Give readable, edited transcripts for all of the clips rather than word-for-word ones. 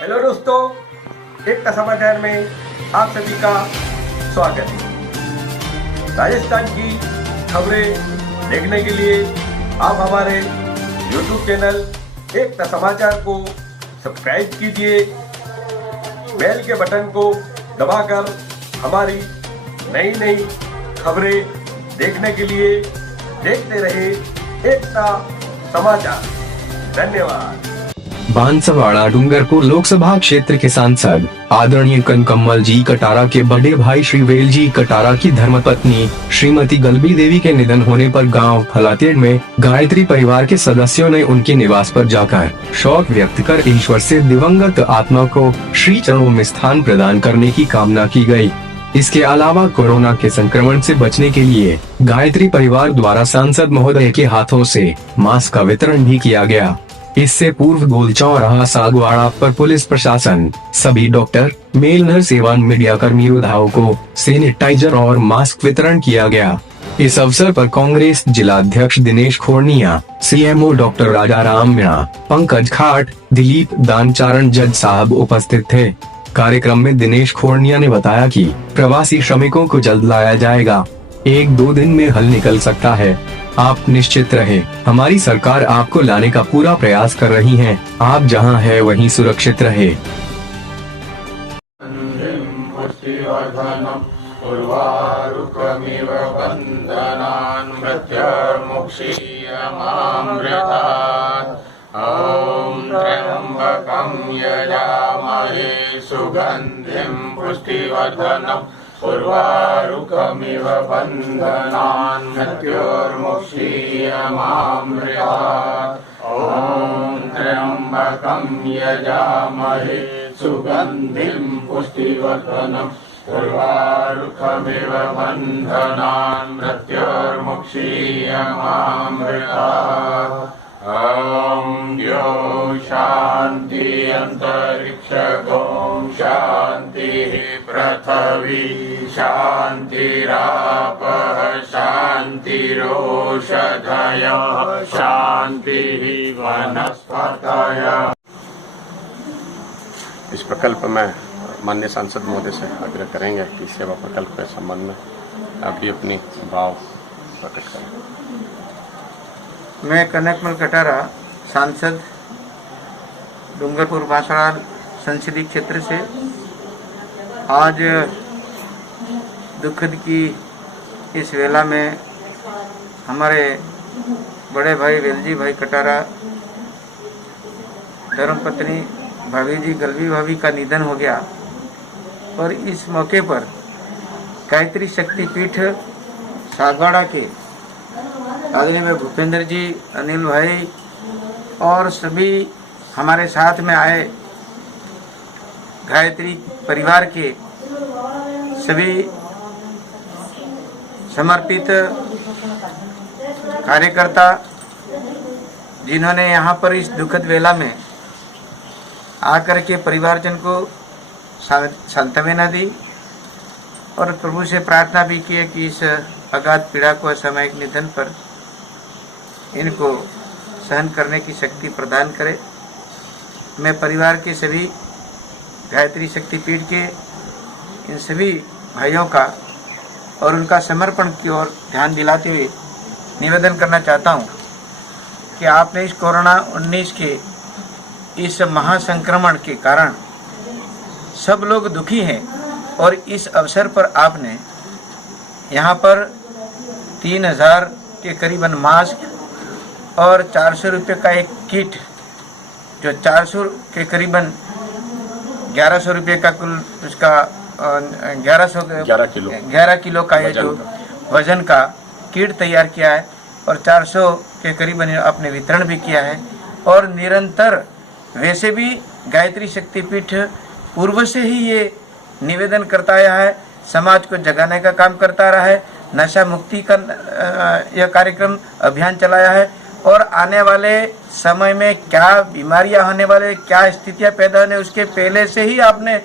Hello दोस्तों, एकता समाचार में आप सभी का स्वागत है। राजस्थान की खबरें देखने के लिए आप हमारे YouTube चैनल एकता समाचार को सब्सक्राइब कीजिए। बेल के बटन को दबाकर हमारी नई नई खबरें देखने के लिए देखते रहे एकता समाचार। धन्यवाद। बांसवाड़ा डूंगरपुर लोकसभा क्षेत्र के सांसद आदरणीय कनकम्मल जी कटारा के बड़े भाई श्री वेल जी कटारा की धर्मपत्नी श्रीमती गलबी देवी के निधन होने पर गांव फलातेड़ में गायत्री परिवार के सदस्यों ने उनके निवास पर जाकर शोक व्यक्त कर ईश्वर से दिवंगत आत्मा को श्री चरणों में स्थान प्रदान करने की कामना की गई। इसके अलावा कोरोना के संक्रमण से बचने के लिए गायत्री परिवार द्वारा सांसद महोदय के हाथों से मास्क का वितरण भी किया गया। इससे पूर्व गोल चौराहा सागवाड़ा पर पुलिस प्रशासन, सभी डॉक्टर, मेल नर्स एवं मीडिया कर्मी योद्धाओं को सैनिटाइजर और मास्क वितरण किया गया। इस अवसर पर कांग्रेस जिला अध्यक्ष दिनेश खोरनिया, सीएमओ डॉक्टर राजाराम मीणा, पंकज खाट, दिलीप दानचारण जज साहब उपस्थित थे। कार्यक्रम में दिनेश खोरनिया ने बताया कि प्रवासी श्रमिकों को जल्द लाया जाएगा। 1-2 दिन में हल निकल सकता है। आप निश्चित रहे, हमारी सरकार आपको लाने का पूरा प्रयास कर रही है। आप जहां है वहीं सुरक्षित रहे। ॐ त्र्यम्बकं यजामहे सुगन्धिं पुष्टिवर्धनम् उर्वारुकमिव बन्धनान् मृत्योर्मुक्षीयमामृतात्। ॐ त्र्यम्बकं यजामहे सुगन्धिं पुष्टिवर्धनम् उर्वारुकमिव बन्धनान् मृत्योर्मुक्षीयमामृतात्। ॐ यो शान्ति अन्तरिक्षगो शान्तिः पृथिवी शान्तिरापः शान्तिरोषधयः शान्तिः वनस्पतयः। इस प्रकल्प में माननीय सांसद महोदय से आग्रह करेंगे कि सेवा प्रकल्प के संबंध में आप भी अपनी भाव प्रकट करें। मैं कनकमल कटारा, सांसद डूंगरपुर बांसवाड़ा संसदीय क्षेत्र से आज दुखद की इस वेला में हमारे बड़े भाई वेलजी भाई कटारा धर्मपत्नी भाभी जी गलबी भाभी का निधन हो गया। और इस मौके पर गायत्री शक्तिपीठ सागवाड़ा के आदरणीय भूपेंद्र जी, अनिल भाई और सभी हमारे साथ में आए गायत्री परिवार के सभी समर्पित कार्यकर्ता, जिन्होंने यहाँ पर इस दुखद वेला में आकर के परिवारजन को सांत्वना दी और प्रभु से प्रार्थना भी की कि इस अगाध पीड़ा को असामयिक निधन पर इनको सहन करने की शक्ति प्रदान करे। मैं परिवार के सभी गायत्री शक्तिपीठ के इन सभी भाइयों का और उनका समर्पण की ओर ध्यान दिलाते हुए निवेदन करना चाहता हूं कि आपने इस कोरोना 19 के इस महासंक्रमण के कारण सब लोग दुखी हैं और इस अवसर पर आपने यहाँ पर 3000 के करीबन मास्क और 400 रुपये का एक किट, जो 400 के करीबन 1100 रुपये का कुल उसका 11 किलो का ये जो वजन का किट तैयार किया है और 400 के करीबन आपने वितरण भी किया है। और निरंतर वैसे भी गायत्री शक्तिपीठ पूर्व से ही ये निवेदन करता आया है, समाज को जगाने का काम करता रहा है, नशा मुक्ति का यह कार्यक्रम अभियान चलाया है और आने वाले समय में क्या बीमारियां होने वाले, क्या स्थितियां पैदा होने, उसके पहले से ही आपने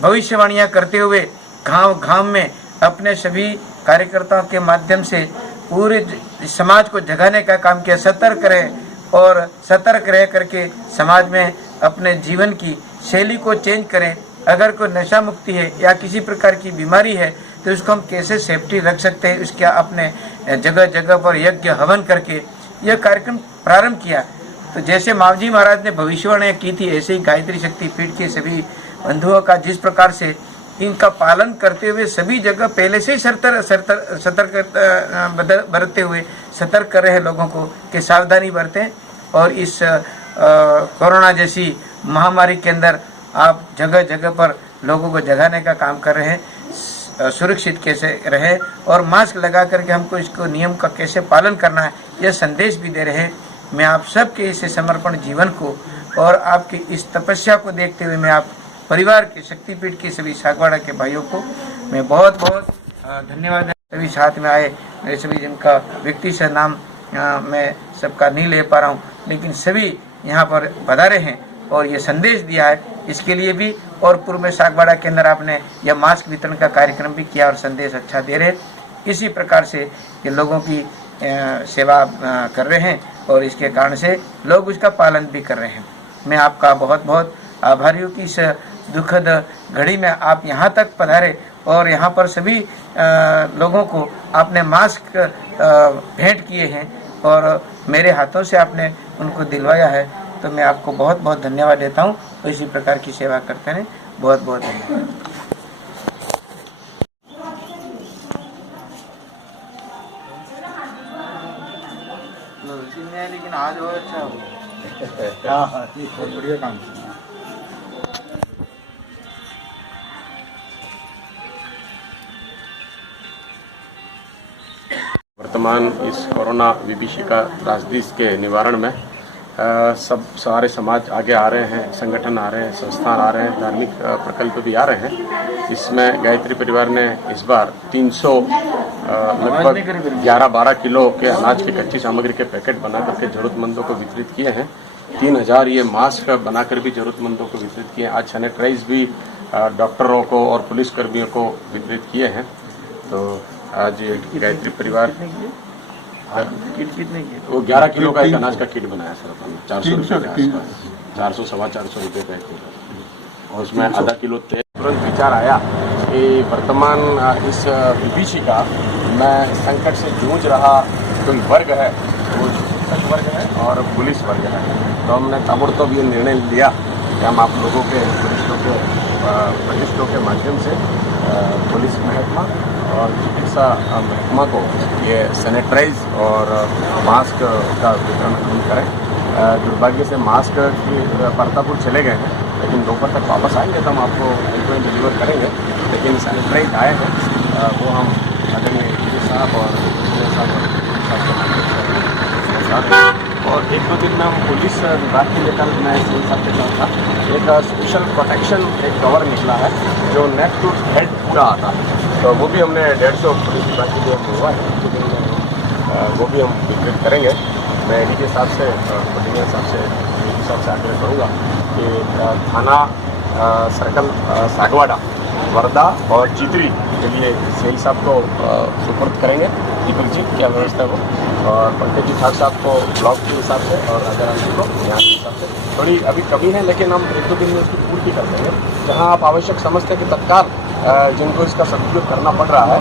भविष्यवाणियां करते हुए गांव में अपने सभी कार्यकर्ताओं के माध्यम से पूरे समाज को जगाने का काम किया। सतर्क रहे और सतर्क रह करके समाज में अपने जीवन की शैली को चेंज करें। अगर कोई नशा मुक्ति है या किसी प्रकार की बीमारी है तो उसको हम कैसे सेफ्टी रख सकते हैं, उसके अपने जगह जगह पर यज्ञ हवन करके यह कार्यक्रम प्रारंभ किया। तो जैसे मावजी महाराज ने भविष्यवाणी की थी, ऐसे ही गायत्री शक्ति पीठ के सभी बंधुओं का जिस प्रकार से इनका पालन करते हुए सभी जगह पहले से ही सतर्क बरतते हुए सतर्क कर रहे हैं लोगों को कि सावधानी बरतें और इस कोरोना जैसी महामारी के अंदर आप जगह जगह पर लोगों को जगाने का काम कर रहे हैं। सुरक्षित कैसे रहे और मास्क लगा करके हमको इसको नियम का कैसे पालन करना है, यह संदेश भी दे रहे हैं। मैं आप सबके इस समर्पण जीवन को और आपकी इस तपस्या को देखते हुए मैं आप परिवार के शक्तिपीठ के सभी सागवाड़ा के भाइयों को मैं बहुत बहुत धन्यवाद। सभी साथ में आए मेरे सभी जिनका व्यक्ति से नाम मैं सबका नहीं ले पा रहा हूँ, लेकिन सभी यहाँ पर पधारे हैं और ये संदेश दिया है, इसके लिए भी। और पूर्व में सागवाड़ा के अंदर आपने यह मास्क वितरण का कार्यक्रम भी किया और संदेश अच्छा दे रहे। इसी प्रकार से ये लोगों की सेवा कर रहे हैं और इसके कारण से लोग उसका पालन भी कर रहे हैं। मैं आपका बहुत बहुत आभारी हूँ कि इस दुखद घड़ी में आप यहाँ तक पधारे और यहाँ पर सभी लोगों को आपने मास्क भेंट किए हैं और मेरे हाथों से आपने उनको दिलवाया है, तो मैं आपको बहुत बहुत धन्यवाद देता हूँ। तो इसी प्रकार की सेवा करते हैं, बहुत बहुत धन्यवाद। लेकिन आज और अच्छा हो। हाँ ठीक है, बढ़िया काम। वर्तमान इस कोरोना विभीषिका त्रासदी के निवारण में सब सारे समाज आगे आ रहे हैं, संगठन आ रहे हैं, संस्थान आ रहे हैं, धार्मिक प्रकल्प भी आ रहे हैं। इसमें गायत्री परिवार ने इस बार 300 लगभग 11-12 किलो के अनाज की कच्ची सामग्री के पैकेट बना करके जरूरतमंदों को वितरित किए हैं। 3000 ये मास्क बनाकर भी जरूरतमंदों को वितरित किए। आज सैनिटाइज भी डॉक्टरों को और पुलिस कर्मियों को वितरित किए हैं। तो आज गायत्री परिवार किट कितने की? वो 11 किलो का एक अनाज का किट बनाया सर अपन, 400 रुपये के आसपास, 400-450 रुपये का एक किलो, और उसमें आधा किलो तेल। तुरंत विचार आया कि वर्तमान इस विभीषिका में संकट से जूझ रहा कोई वर्ग है, वो शिक्षक वर्ग है और पुलिस वर्ग है। तो हमने ताबड़तोब ये निर्णय लिया कि हम आप लोगों के वरिष्ठों के माध्यम से पुलिस महकमा और चिकित्सा महकमा को ये सैनिटाइज और मास्क का वितरण हम करें। दुर्भाग्य से मास्क की परतापुर चले गए हैं, लेकिन दोपहर तक वापस आएंगे तो हम आपको डिलीवर करेंगे। लेकिन सैनिटाइज आए हैं, वो हम आदरणीय डी साहब और और 1-2 दिन में हम पुलिस विभाग के लेकर मैं इन सब के साथ था। एक स्पेशल प्रोटेक्शन एक कवर निकला है जो नेक टू हेड पूरा आता है, तो वो भी हमने 150 पुलिस विभाग के लिए हुआ है, वो भी हम वितरित करेंगे। मैं डी के साहब से साहब से आग्रह करूँगा कि थाना सर्कल सागवाड़ा, वर्धा और चितरी के लिए सेल साहब को सुपुर्द करेंगे। दीपक जी क्या व्यवस्था हो, और पंकज जी ठाक साहब को ब्लॉक के हिसाब से और राजा जी को यहाँ के हिसाब से थोड़ी अभी कमी है, लेकिन हम 1-2 दिन में इसकी पूर्ति कर देंगे। जहाँ आप आवश्यक समझते हैं कि तत्काल जिनको इसका सदुपयोग करना पड़ रहा है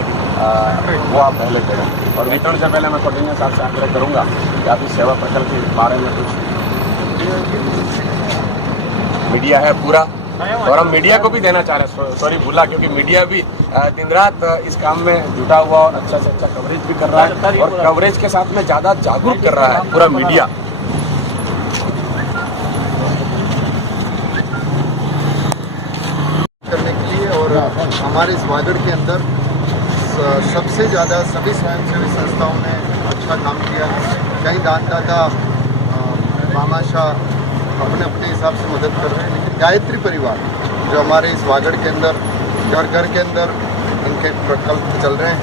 वो आप पहले करें। और वितरण से पहले मैं कोऑर्डिनेटर साहब से आग्रह करूँगा कि आप इस सेवा प्रकल्प के बारे में कुछ, मीडिया है पूरा, और हम मीडिया को भी देना चाह रहे हैं, सॉरी भूला, क्योंकि मीडिया भी दिन रात इस काम में जुटा हुआ और अच्छा से अच्छा कवरेज भी कर रहा है, और कवरेज के साथ में ज़्यादा जागरूक कर रहा है पूरा मीडिया। करने के लिए, और हमारे इस वागड़ के अंदर सबसे ज़्यादा सभी स्वयंसेवी संस्थाओं ने अच्छा काम किया है। कई दानदाता मामाशाह अपने अपने हिसाब से मदद कर रहे हैं, लेकिन गायत्री परिवार जो हमारे इस वागड़ के अंदर घर घर के अंदर इनके प्रकल्प चल रहे हैं,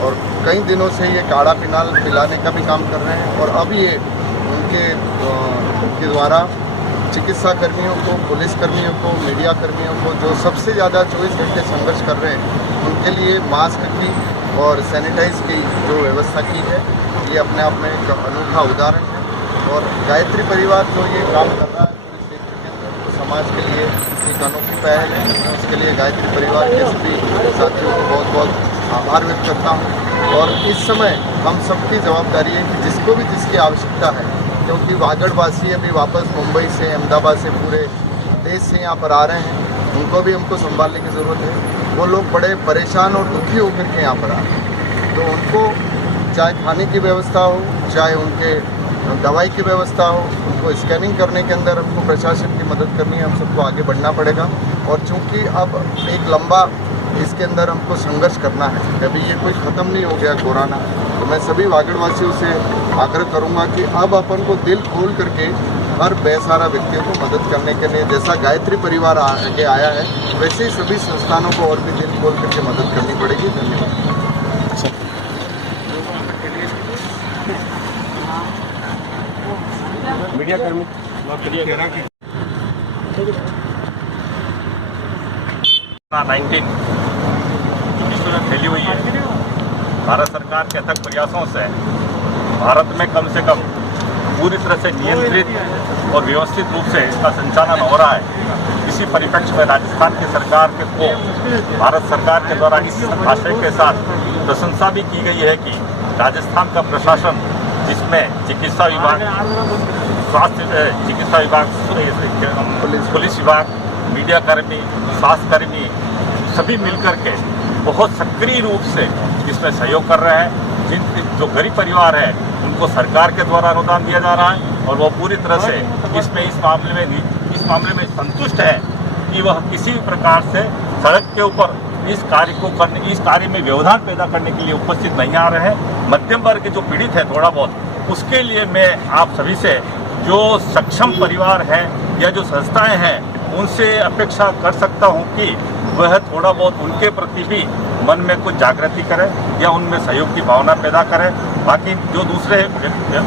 और कई दिनों से ये काढ़ा पिनाल पिलाने का भी काम कर रहे हैं। और अब ये उनके द्वारा चिकित्सा कर्मियों को, पुलिस कर्मियों को, मीडिया कर्मियों को जो सबसे ज़्यादा 24 घंटे संघर्ष कर रहे हैं, उनके लिए मास्क की और सैनिटाइज की जो व्यवस्था की है, ये अपने आप में एक अनोखा उदाहरण है। और गायत्री परिवार जो ये काम कर रहा है पूरे क्षेत्र के अंदर, समाज के लिए एक अनोखी पहल है। मैं उसके लिए गायत्री परिवार के सभी साथियों को बहुत बहुत आभार व्यक्त करता हूँ। और इस समय हम सबकी जवाबदारी है कि जिसको भी जिसकी आवश्यकता है, क्योंकि वागड़वासी अभी वापस मुंबई से, अहमदाबाद से, पूरे देश से यहाँ पर आ रहे हैं, उनको भी हमको संभालने की ज़रूरत है। वो लोग बड़े परेशान और दुखी होकर के यहाँ पर आ रहे हैं, तो उनको चाहे खाने की व्यवस्था हो, चाहे उनके दवाई की व्यवस्था हो, उनको स्कैनिंग करने के अंदर हमको प्रशासन की मदद करनी है। हम सबको आगे बढ़ना पड़ेगा। और चूँकि अब एक लंबा इसके अंदर हमको संघर्ष करना है, अभी ये कोई ख़त्म नहीं हो गया कोरोना, तो मैं सभी वागड़वासियों से आग्रह करूँगा कि अब अपन को दिल खोल करके हर बेसहारा व्यक्तियों को मदद करने के लिए, जैसा गायत्री परिवार आगे आया है, वैसे ही सभी संस्थानों को और भी दिल खोल करके मदद करनी पड़ेगी। धन्यवाद। मीडिया कर्मी विश्व में फैली हुई है। भारत सरकार के अथक प्रयासों से भारत में कम से कम पूरी तरह से नियंत्रित और व्यवस्थित रूप से इसका संचालन हो रहा है। इसी परिप्रेक्ष्य में राजस्थान की सरकार को भारत सरकार के द्वारा इस आशय के साथ प्रशंसा भी की गई है कि राजस्थान का प्रशासन, जिसमें चिकित्सा विभाग, चिकित्सा विभाग, पुलिस विभाग, मीडिया कर्मी, स्वास्थ्य कर्मी, सभी मिलकर के बहुत सक्रिय रूप से इसमें सहयोग कर रहे हैं। जो गरीब परिवार है उनको सरकार के द्वारा अनुदान दिया जा रहा है और वो पूरी तरह से इस मामले में संतुष्ट है कि वह किसी भी प्रकार से सड़क के ऊपर इस कार्य में व्यवधान पैदा करने के लिए उपस्थित नहीं आ रहे हैं। मध्यम वर्ग के जो पीड़ित है थोड़ा बहुत, उसके लिए मैं आप सभी से, जो सक्षम परिवार हैं या जो संस्थाएं हैं, उनसे अपेक्षा कर सकता हूं कि वह थोड़ा बहुत उनके प्रति भी मन में कुछ जागृति करें या उनमें सहयोग की भावना पैदा करें। बाकी जो दूसरे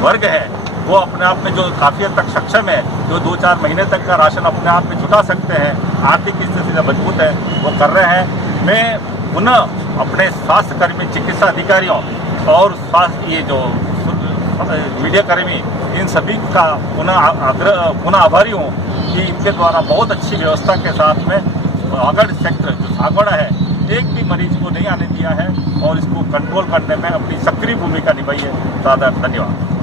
वर्ग हैं वो अपने आप में जो काफ़ी हद तक सक्षम है, जो 2-4 महीने तक का राशन अपने आप में जुटा सकते हैं, आर्थिक स्थिति से मजबूत है, वो कर रहे हैं। मैं पुनः अपने स्वास्थ्य कर्मी, चिकित्सा अधिकारियों और स्वास्थ्य ये जो मीडिया कर्मी, इन सभी का पुनः आभारी हूँ कि इनके द्वारा बहुत अच्छी व्यवस्था के साथ में वागड़ सेक्टर जो सागवाड़ा है, एक भी मरीज को नहीं आने दिया है और इसको कंट्रोल करने में अपनी सक्रिय भूमिका निभाई है। दादा धन्यवाद।